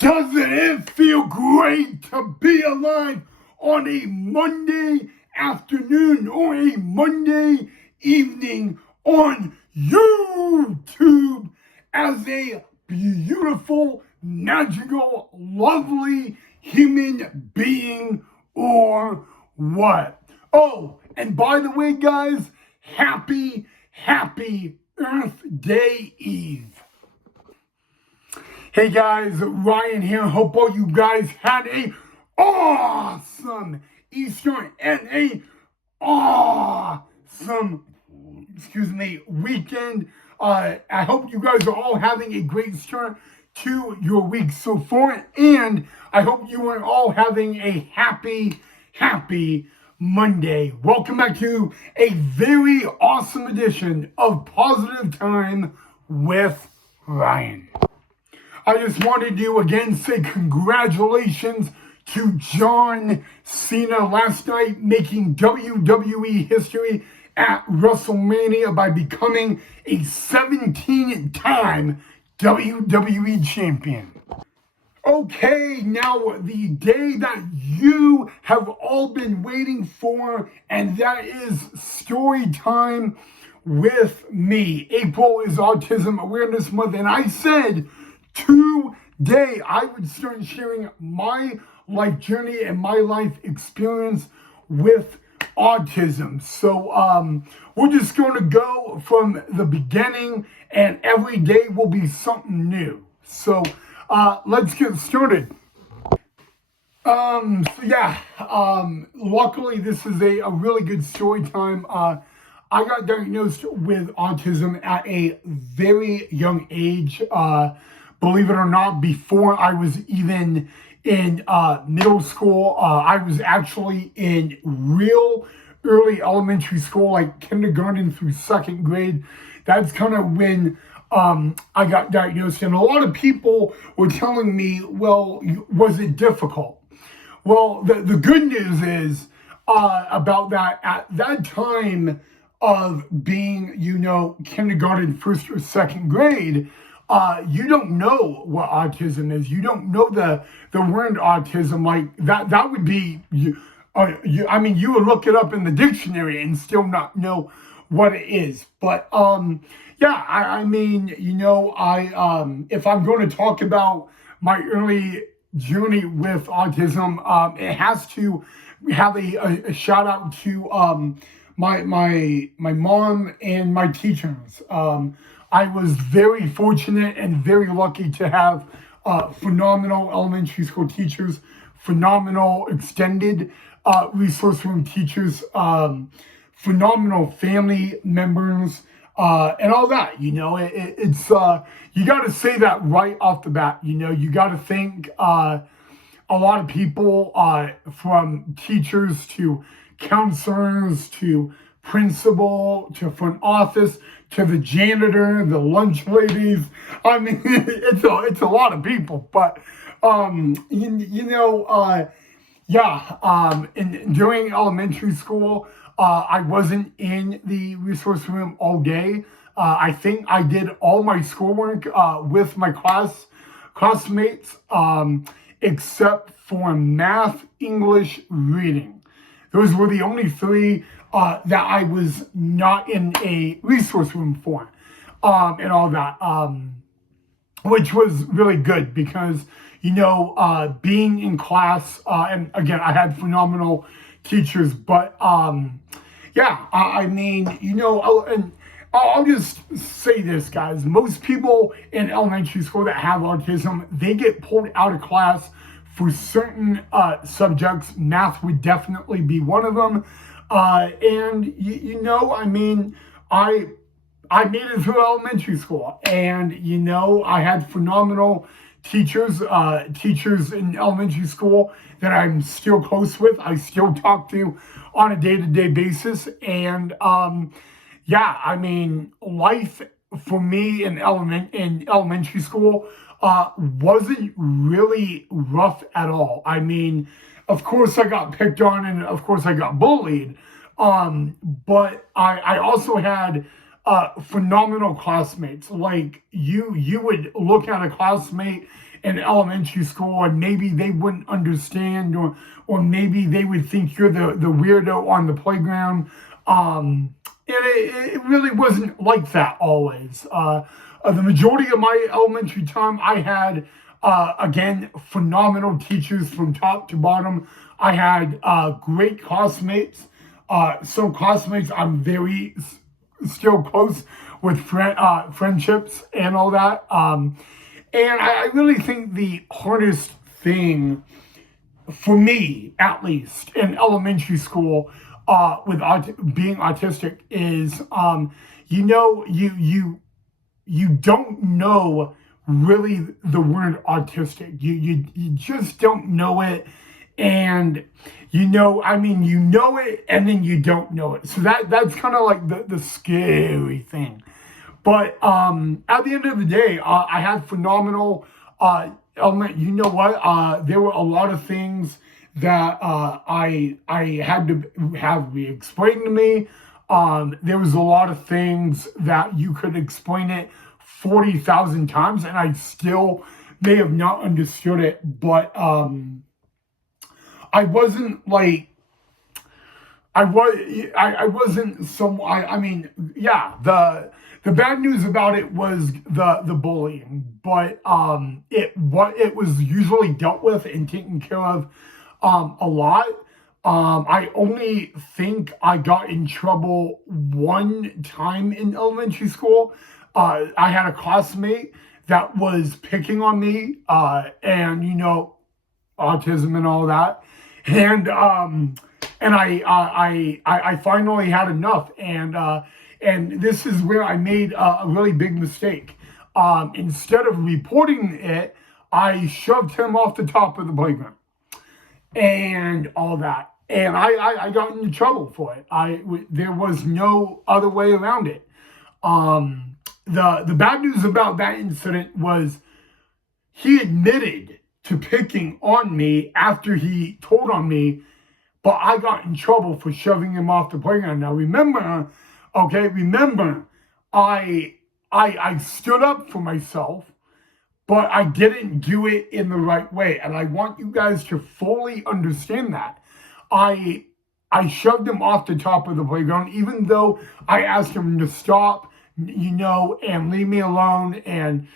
Doesn't it feel great to be alive on a Monday afternoon or a Monday evening on YouTube as a beautiful, magical, lovely human being or what? Oh, and by the way, guys, happy Earth Day Eve. Hey guys, Ryan here. Hope all you guys had a awesome Easter and a awesome, weekend. I hope you guys are all having a great start to your week so far, and I hope you are all having a happy Monday. Welcome back to a very awesome edition of Positive Time with Ryan. I just wanted to again say congratulations to John Cena last night making WWE history at WrestleMania by becoming a 17-time WWE champion. Okay, now the day that you have all been waiting for, and that is story time with me. April is Autism Awareness Month, and I said today I would start sharing my life journey and my life experience with autism. So we're just going to go from the beginning, and every day will be something new. So let's get started. Luckily this is a really good story time. I got diagnosed with autism at a very young age. Believe it or not, before I was even in middle school, I was actually in real early elementary school, like kindergarten through second grade. That's kind of when I got diagnosed. And a lot of people were telling me, well, was it difficult? Well, the good news is about that, at that time of being, kindergarten, first or second grade, you don't know what autism is. You don't know the word autism. Like that would be, you would look it up in the dictionary and still not know what it is. But if I'm going to talk about my early journey with autism, it has to have a shout out to my mom and my teachers. I was very fortunate and very lucky to have phenomenal elementary school teachers, phenomenal extended resource room teachers, phenomenal family members, and all that. It's you got to say that right off the bat. You got to thank a lot of people, from teachers to counselors to principal to front office to the janitor, the lunch ladies. It's a lot of people, but during elementary school, I wasn't in the resource room all day. I think I did all my schoolwork with my classmates, except for math, English, reading. Those were the only three that I was not in a resource room for, and all that, which was really good because, being in class, and again, I had phenomenal teachers, but and I'll just say this, guys. Most people in elementary school that have autism, they get pulled out of class for certain subjects. Math would definitely be one of them. I made it through elementary school, and I had phenomenal teachers in elementary school that I'm still close with. I still talk to on a day-to-day basis, and life for me in elementary school wasn't really rough at all. Of course I got picked on, and of course I got bullied, but I also had phenomenal classmates. Like you would look at a classmate in elementary school and maybe they wouldn't understand, or maybe they would think you're the weirdo on the playground. And it really wasn't like that always. The majority of my elementary time, I had, again, phenomenal teachers from top to bottom. I had great classmates. Some classmates I'm very still close with friendships and all that. And I really think the hardest thing for me, at least in elementary school, with being autistic is, you don't know really the word autistic. You just don't know it, and you know it, and then you don't know it. So that's kind of like the scary thing. But at the end of the day, I had phenomenal element. You know what? There were a lot of things that I had to have explained to me. There was a lot of things that you could explain it 40,000 times, and I still may have not understood it. But I wasn't like I wasn't some I mean, yeah, the bad news about it was the bullying, but it was usually dealt with and taken care of a lot. I only think I got in trouble one time in elementary school. I had a classmate that was picking on me, and autism and all that, and I finally had enough, and this is where I made a really big mistake. Instead of reporting it, I shoved him off the top of the playground and all that, and I got into trouble for it. There was no other way around it. The bad news about that incident was he admitted to picking on me after he told on me, but I got in trouble for shoving him off the playground. Now remember, I stood up for myself, but I didn't do it in the right way. And I want you guys to fully understand that. I shoved him off the top of the playground, even though I asked him to stop, and leave me alone, and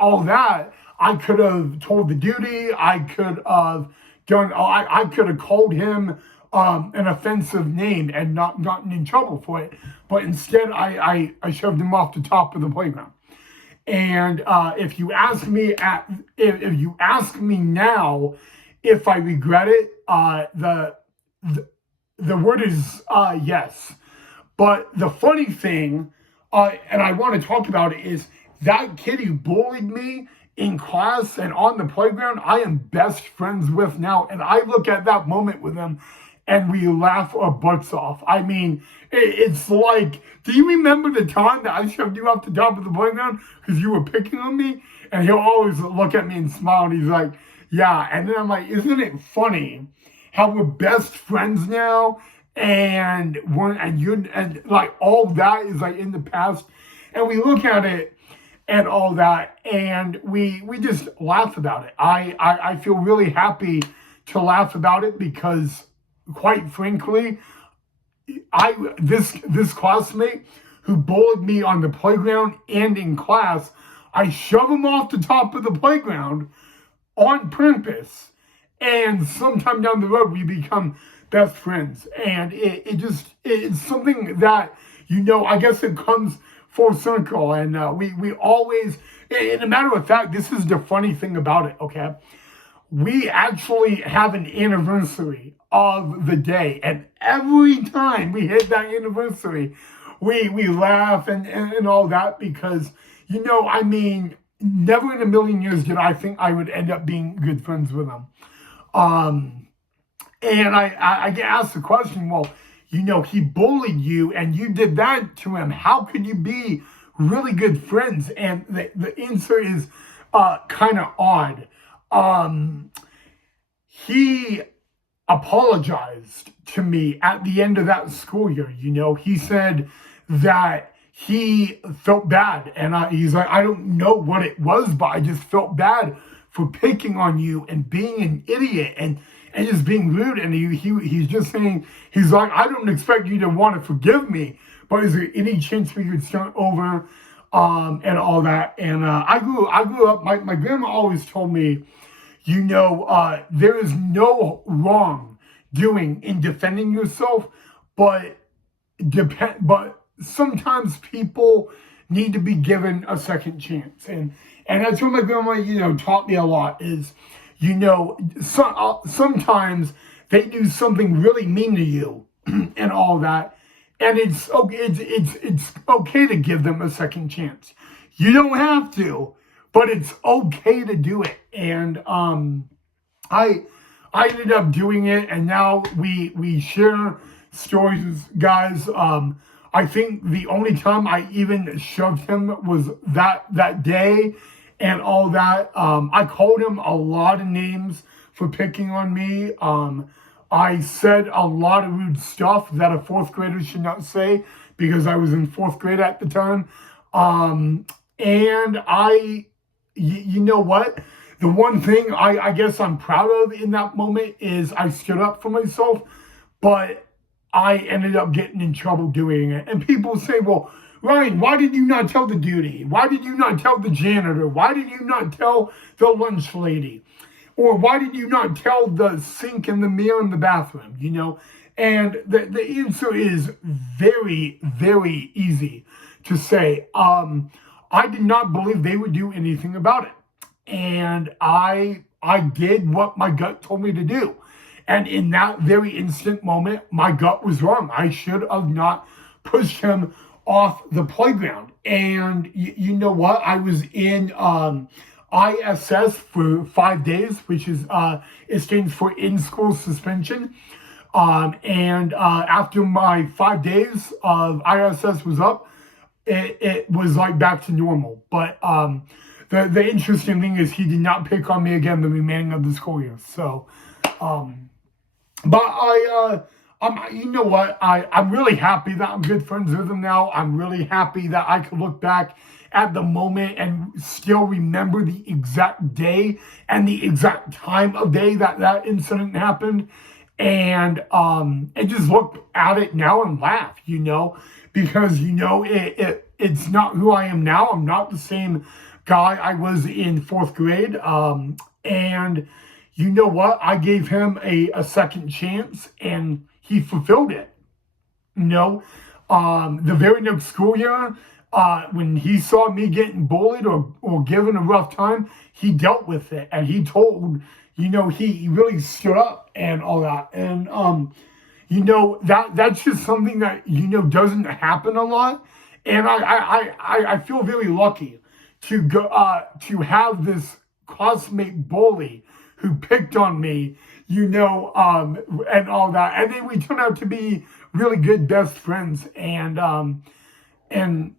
all that. I could have told the duty. I could have I could have called him an offensive name and not gotten in trouble for it. But instead, I shoved him off the top of the playground. And if you ask me now if I regret it, the word is yes. But the funny thing, and I want to talk about it, is that kid who bullied me in class and on the playground, I am best friends with now. And I look at that moment with him and we laugh our butts off. I mean, it's like, do you remember the time that I shoved you off the top of the playground because you were picking on me? And he'll always look at me and smile, and he's like, yeah. And then I'm like, isn't it funny how we're best friends now? And like all that is like in the past. And we look at it and all that, and we just laugh about it. I feel really happy to laugh about it because, quite frankly, this classmate who bullied me on the playground and in class, I shove him off the top of the playground on purpose, and sometime down the road we become best friends. And it's something that I guess it comes full circle, and we always, in a matter of fact, this is the funny thing about it, okay? We actually have an anniversary of the day, and every time we hit that anniversary, we laugh and all that, because, never in a million years did I think I would end up being good friends with him. And I get asked the question, well, he bullied you and you did that to him. How could you be really good friends? And the answer is kind of odd. He apologized to me at the end of that school year. He said that he felt bad. And he's like, I don't know what it was, but I just felt bad for picking on you and being an idiot and just being rude. And he's just saying, he's like, I don't expect you to want to forgive me, but is there any chance we could start over? And all that. And I grew up, my grandma always told me, there is no wrong doing in defending yourself, but sometimes people need to be given a second chance. And that's what my grandma, taught me a lot is, sometimes they do something really mean to you and all that. And it's okay, it's okay to give them a second chance. You don't have to, but it's okay to do it. And I ended up doing it, and now we share stories, guys. I think the only time I even shoved him was that day and all that. I called him a lot of names for picking on me. I said a lot of rude stuff that a fourth grader should not say because I was in fourth grade at the time. And you know what? The one thing I guess I'm proud of in that moment is I stood up for myself, but I ended up getting in trouble doing it. And people say, well, Ryan, why did you not tell the duty? Why did you not tell the janitor? Why did you not tell the lunch lady? Or why did you not tell the sink and the mirror in the bathroom, And the answer is very, very easy to say. I did not believe they would do anything about it. And I did what my gut told me to do. And in that very instant moment, my gut was wrong. I should have not pushed him off the playground. And you know what? I was in ISS for 5 days, which is it stands for in-school suspension. And after my 5 days of ISS was up, it was like back to normal. But the interesting thing is he did not pick on me again the remaining of the school year. So, but you know what? I'm really happy that I'm good friends with him now. I'm really happy that I could look back at the moment and still remember the exact day and the exact time of day that incident happened. And just look at it now and laugh, because, it's not who I am now. I'm not the same guy I was in fourth grade. And you know what? I gave him a second chance and he fulfilled it. The very next school year, when he saw me getting bullied or given a rough time, he dealt with it. And he told, he really stood up and all that. And, that's just something that, doesn't happen a lot. And I feel very lucky to go, to have this classmate bully who picked on me, and all that. And then we turned out to be really good best friends. And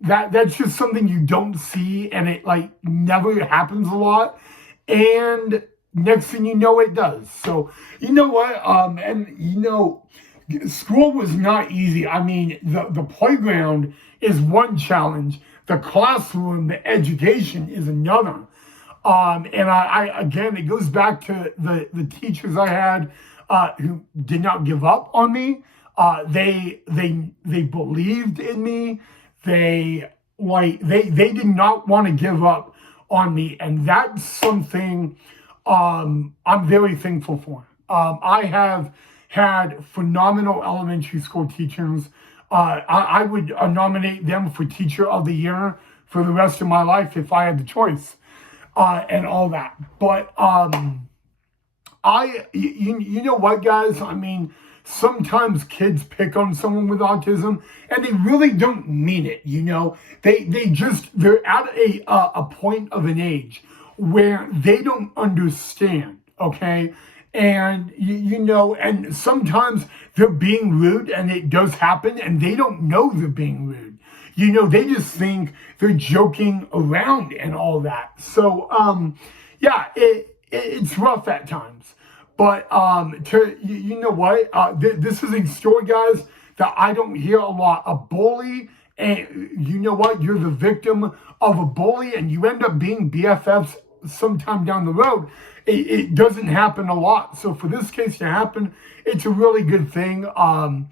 that's just something you don't see, and it never happens a lot. And next thing you know, it does. So you know what? School was not easy. I mean, the playground is one challenge. The classroom, the education is another. And I again, it goes back to the teachers I had who did not give up on me. They believed in me. They did not want to give up on me, and that's something I'm very thankful for. I have had phenomenal elementary school teachers. I would nominate them for Teacher of the Year for the rest of my life if I had the choice, and all that. But you know what, guys? I mean, sometimes kids pick on someone with autism and they really don't mean it. They're at a point of an age where they don't understand. Okay. And, and sometimes they're being rude, and it does happen, and they don't know they're being rude. They just think they're joking around and all that. So, yeah, it's rough at times. But, you know what? This is a story, guys, that I don't hear a lot. A bully and you know what? You're the victim of a bully and you end up being BFFs sometime down the road. It doesn't happen a lot. So for this case to happen, it's a really good thing. And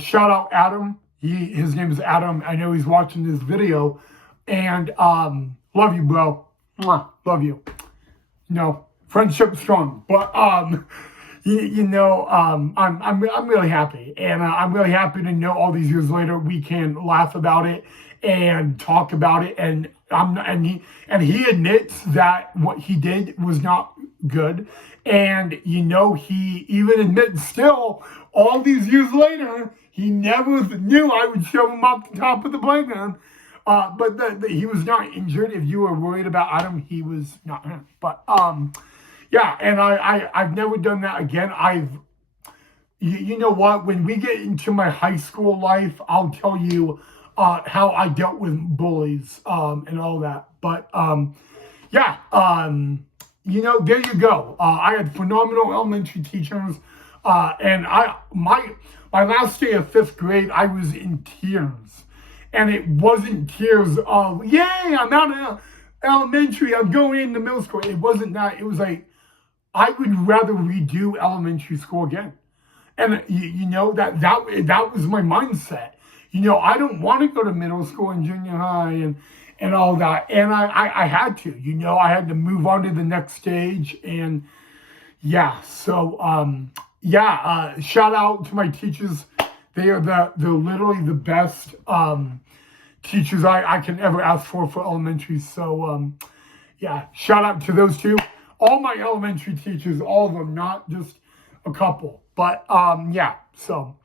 shout out Adam. His name is Adam. I know he's watching this video. And love you, bro. Mwah, love you. Friendship strong. But I'm really happy, and I'm really happy to know all these years later we can laugh about it and talk about it, and he admits that what he did was not good, and he even admits still all these years later he never knew I would shove him off the top of the playground. But he was not injured. If you were worried about Adam, he was not. But yeah, and I've never done that again. You know what? When we get into my high school life, I'll tell you how I dealt with bullies and all that. But yeah, there you go. I had phenomenal elementary teachers, and my last day of 5th grade, I was in tears, and it wasn't tears of yay, I'm out of elementary, I'm going into middle school. It wasn't that. It was like, I would rather redo elementary school again. And that was my mindset. I don't want to go to middle school and junior high and all that. And I had to, I had to move on to the next stage. And yeah, so shout out to my teachers. They're literally the best teachers I can ever ask for elementary. So yeah, shout out to those two. All my elementary teachers, all of them, not just a couple. But yeah, so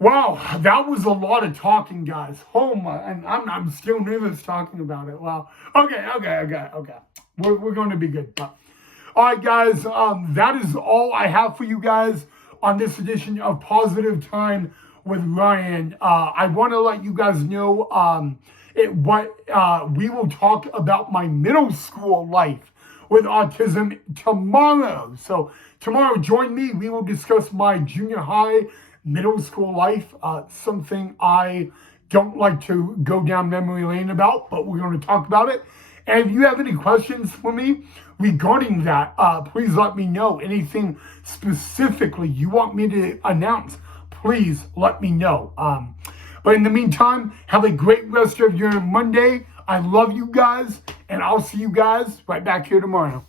wow, that was a lot of talking, guys. Oh my, and I'm still nervous talking about it. Wow. Okay. We're going to be good. But, all right, guys, that is all I have for you guys on this edition of Positive Time with Ryan. I want to let you guys know we will talk about my middle school life with autism tomorrow. So tomorrow, join me. We will discuss my junior high, middle school life, something I don't like to go down memory lane about, but we're going to talk about it. And if you have any questions for me regarding that, please let me know. Anything specifically you want me to announce, please let me know. But in the meantime, have a great rest of your Monday. I love you guys, and I'll see you guys right back here tomorrow.